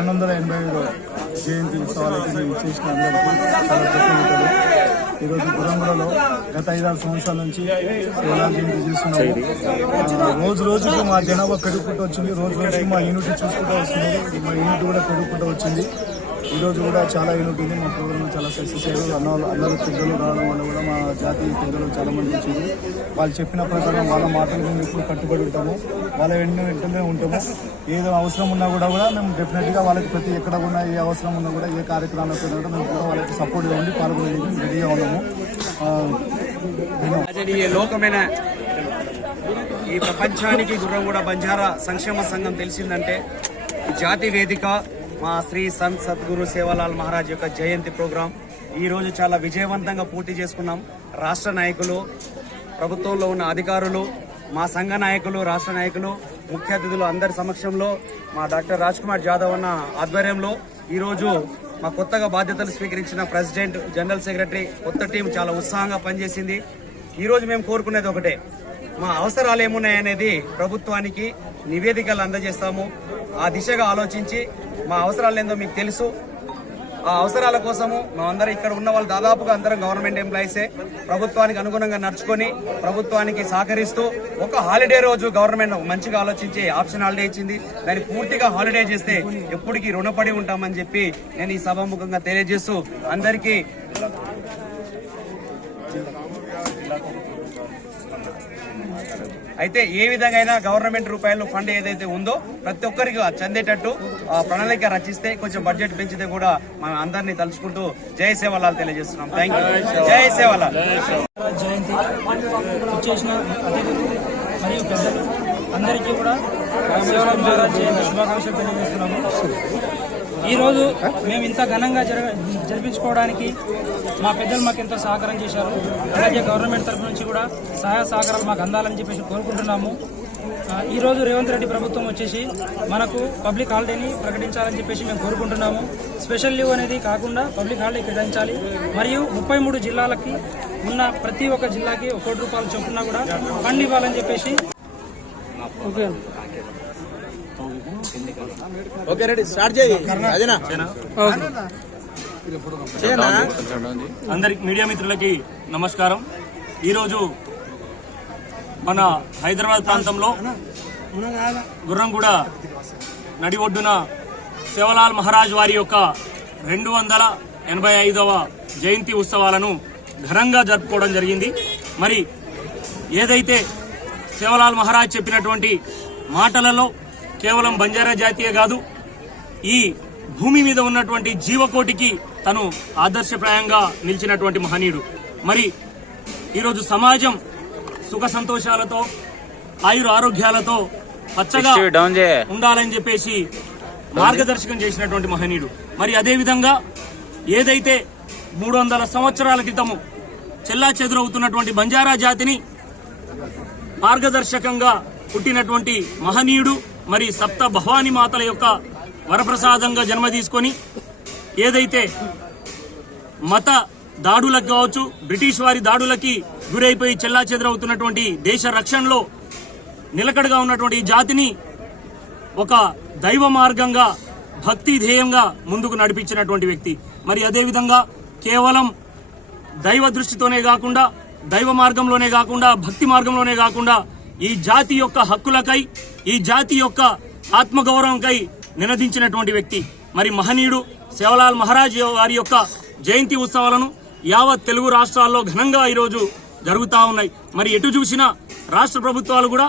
రెండు వందల ఎనభై ఐదు జయంతి ఉత్సవాలైతే మేము చేసిన అందరికీ చాలా కృతజ్ఞతలు ఈరోజు గురంగులలో గత ఐదారు సంవత్సరాల నుంచి శివరాత్రి జయంతి చేస్తున్నాము రోజు రోజుకు మా జనాభా పెరుగుకుంటూ వచ్చింది. రోజు రోజుకు మా యూనిట్ చూసుకుంటూ వస్తుంది. మా యూనిట్ కూడా పెరుగుకుంటూ వచ్చింది. ఈ రోజు కూడా చాలా యూనిట్ ఉంది. మా ప్రోగ్రామ్ చాలా సక్సెస్ అయ్యారు. అన్న వాళ్ళు అందరూ పెద్దలు రావడం వల్ల కూడా మా జాతీయ పెద్దలు చాలా మంది వచ్చింది వాళ్ళు చెప్పిన ప్రకారం వాళ్ళ మాటలు మేము ఎప్పుడు కట్టుబడి ఉంటాము. వాళ్ళ వెంట వెంటనే ఉంటాము. ఏదో అవసరం ఉన్నా కూడా కూడా మేము డెఫినెట్గా వాళ్ళకి ప్రతి ఎక్కడ ఉన్నా ఏ అవసరం ఉన్నా కూడా ఏ కార్యక్రమాలకు కూడా మేము కూడా వాళ్ళకి సపోర్ట్గా ఉండి పాల్గొనేందుకు రెడీగా ఉన్నాము. లోకమైన ఈ ప్రపంచానికి గుర్రంగూడ బంజారా సంక్షేమ సంఘం తెలిసిందంటే జాతి వేదిక మా శ్రీ సంత్ సద్గురు సేవాలాల్ మహారాజ్ యొక్క జయంతి ప్రోగ్రాం. ఈరోజు చాలా విజయవంతంగా పూర్తి చేసుకున్నాం. రాష్ట్ర నాయకులు ప్రభుత్వంలో ఉన్న అధికారులు మా సంఘ నాయకులు రాష్ట్ర నాయకులు ముఖ్య అతిథులు అందరి సమక్షంలో మా డాక్టర్ రాజ్ కుమార్ జాదవ్ అన్న ఆధ్వర్యంలో ఈరోజు మా కొత్తగా బాధ్యతలు స్వీకరించిన ప్రెసిడెంట్ జనరల్ సెక్రటరీ కొత్త టీం చాలా ఉత్సాహంగా పనిచేసింది. ఈరోజు మేము కోరుకునేది ఒకటే. మా అవసరాలు ఏమున్నాయనేది ప్రభుత్వానికి నివేదికలు అందజేస్తాము. ఆ దిశగా ఆలోచించి మా అవసరాలు ఏందో మీకు తెలుసు. ఆ అవసరాల కోసము మేమందరం ఇక్కడ ఉన్న వాళ్ళు దాదాపుగా అందరం గవర్నమెంట్ ఎంప్లాయీసే. ప్రభుత్వానికి అనుగుణంగా నడుచుకొని ప్రభుత్వానికి సహకరిస్తూ ఒక హాలిడే రోజు గవర్నమెంట్ మంచిగా ఆలోచించి ఆప్షన్ హాలిడే ఇచ్చింది. దాన్ని పూర్తిగా హాలిడే చేస్తే ఎప్పటికీ రుణపడి ఉంటామని చెప్పి నేను ఈ సభాముఖంగా తెలియజేస్తూ అందరికీ అయితే ఏ విధంగా అయినా గవర్నమెంట్ రూపాయలు ఫండ్ ఏదైతే ఉందో ప్రతి ఒక్కరికి చెందేటట్టు ఆ ప్రణాళిక రచిస్తే కొంచెం బడ్జెట్ పెంచితే కూడా మనం అందరినీ తలుచుకుంటూ జై సేవలాల్ తెలియజేస్తున్నాం. థ్యాంక్ యూ జై సేవలాల్. జయంతి. వచ్చేసిన మరియు పెద్దలు అందరికీ కూడా జయంతి శుభాకాంక్షలు తెలియజేస్తున్నాము. ఈరోజు మేము ఇంత ఘనంగా జరగ జరిపించుకోవడానికి మా పెద్దలు మాకు ఎంతో సహకారం చేశారు. అలాగే గవర్నమెంట్ తరఫు నుంచి కూడా సహాయ సహకారాలు మాకు అందాలని చెప్పేసి కోరుకుంటున్నాము. ఈరోజు రేవంత్ రెడ్డి ప్రభుత్వం వచ్చేసి మనకు పబ్లిక్ హాలిడేని ప్రకటించాలని చెప్పేసి మేము కోరుకుంటున్నాము. స్పెషల్ లీవ్ అనేది కాకుండా పబ్లిక్ హాలిడే కేటాయించాలి. మరియు ముప్పై మూడు జిల్లాలకి ఉన్న ప్రతి ఒక్క జిల్లాకి ఒక కోటి రూపాయలు చొప్పున కూడా ఫండ్ ఇవ్వాలని చెప్పేసి ఓకే. Okay ready. స్టార్ట్ చేయి. అదేనా అందరికి మీడియా మిత్రులకి నమస్కారం. ఈరోజు మన హైదరాబాద్ ప్రాంతంలో గుర్రంగూడ నడి ఒడ్డున శివలాల్ మహారాజ్ వారి యొక్క రెండు వందల ఎనభై ఐదవ జయంతి ఉత్సవాలను ఘనంగా జరుపుకోవడం జరిగింది. మరి ఏదైతే శివలాల్ మహారాజ్ చెప్పినటువంటి మాటలలో కేవలం బంజారా జాతీయ కాదు ఈ భూమి మీద ఉన్నటువంటి జీవకోటికి తను ఆదర్శప్రాయంగా నిలిచినటువంటి మహనీయుడు. మరి ఈరోజు సమాజం సుఖ సంతోషాలతో ఆయుర ఆరోగ్యాలతో పచ్చగా ఉండాలని చెప్పేసి మార్గదర్శకం చేసినటువంటి మహనీయుడు. మరి అదే విధంగా ఏదైతే మూడు వందల సంవత్సరాల క్రితము చెల్లా చెదురవుతున్నటువంటి బంజారా జాతిని మార్గదర్శకంగా పుట్టినటువంటి మహనీయుడు మరి సప్త భవానీ మాతల యొక్క వరప్రసాదంగా జన్మ తీసుకొని ఏదైతే మత దాడులకు కావచ్చు బ్రిటిష్ వారి దాడులకి గురైపోయి చెల్లా చెదరవుతున్నటువంటి దేశ రక్షణలో నిలకడగా ఉన్నటువంటి ఈ జాతిని ఒక దైవ మార్గంగా భక్తి ధ్యేయంగా ముందుకు నడిపించినటువంటి వ్యక్తి. మరి అదేవిధంగా కేవలం దైవ దృష్టితోనే కాకుండా దైవ మార్గంలోనే కాకుండా భక్తి మార్గంలోనే కాకుండా ఈ జాతి యొక్క హక్కులకై ఈ జాతి యొక్క ఆత్మగౌరవంకై నినదించినటువంటి వ్యక్తి. మరి మహనీయుడు సేవలాల్ మహారాజ్ వారి యొక్క జయంతి ఉత్సవాలను యావత్ తెలుగు రాష్ట్రాల్లో ఘనంగా ఈరోజు జరుగుతా ఉన్నాయి. మరి ఎటు చూసినా రాష్ట్ర ప్రభుత్వాలు కూడా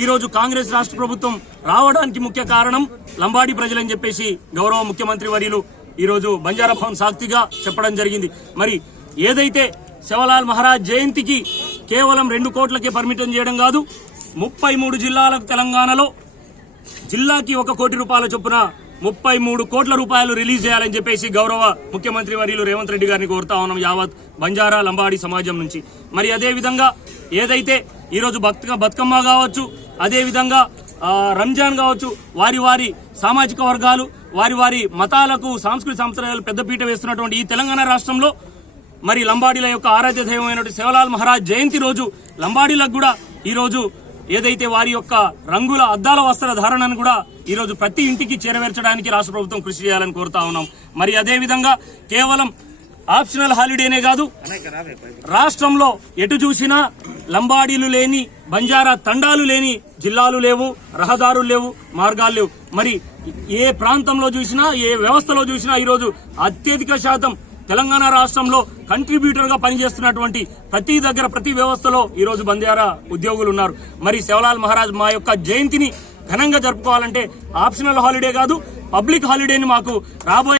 ఈ రోజు కాంగ్రెస్ రాష్ట్ర ప్రభుత్వం రావడానికి ముఖ్య కారణం లంబాడి ప్రజలని చెప్పేసి గౌరవ ముఖ్యమంత్రి వర్యులు ఈ రోజు బంజారా భవన్ సాక్షిగా చెప్పడం జరిగింది. మరి ఏదైతే శివలాల్ మహారాజ్ జయంతికి కేవలం రెండు కోట్లకే పర్మిటం చేయడం కాదు ముప్పై మూడు జిల్లాలకు తెలంగాణలో జిల్లాకి ఒక కోటి రూపాయల చొప్పున ముప్పై మూడు కోట్ల రూపాయలు రిలీజ్ చేయాలని చెప్పేసి గౌరవ ముఖ్యమంత్రి వర్యులు రేవంత్ రెడ్డి గారిని కోరుతా ఉన్నాం యావత్ బంజారా లంబాడి సమాజం నుంచి. మరి అదేవిధంగా ఏదైతే ఈరోజు భక్త బతుకమ్మ కావచ్చు అదేవిధంగా రంజాన్ కావచ్చు వారి వారి సామాజిక వర్గాలు వారి వారి మతాలకు సాంస్కృతిక సంప్రదాయాలు పెద్దపీట వేస్తున్నటువంటి ఈ తెలంగాణ రాష్ట్రంలో మరి లంబాడీల యొక్క ఆరాధ్య దైవమైనటువంటి శివలాల్ మహారాజ్ జయంతి రోజు లంబాడీలకు కూడా ఈరోజు ఏదైతే వారి యొక్క రంగుల అద్దాల వస్త్ర ధారణను కూడా ఈరోజు ప్రతి ఇంటికి చేరవేర్చడానికి రాష్ట్ర ప్రభుత్వం కృషి చేయాలని కోరుతా ఉన్నాం. మరి అదేవిధంగా కేవలం ఆప్షనల్ హాలిడేనే కాదు రాష్ట్రంలో ఎటు చూసినా లంబాడీలు లేని బంజారా తండాలు లేని జిల్లాలు లేవు రహదారులు లేవు మార్గాలు లేవు. మరి ఏ ప్రాంతంలో చూసినా ఏ వ్యవస్థలో చూసినా ఈరోజు అత్యధిక శాతం తెలంగాణ రాష్ట్రంలో కంట్రిబ్యూటర్గా పనిచేస్తున్నటువంటి ప్రతి దగ్గర ప్రతి వ్యవస్థలో ఈ రోజు బందేరా ఉద్యోగులు ఉన్నారు. మరి శివలాల్ మహారాజ్ మా యొక్క జయంతిని ఘనంగా జరుపుకోవాలంటే ఆప్షనల్ హాలిడే కాదు పబ్లిక్ హాలిడేని మాకు రాబోయే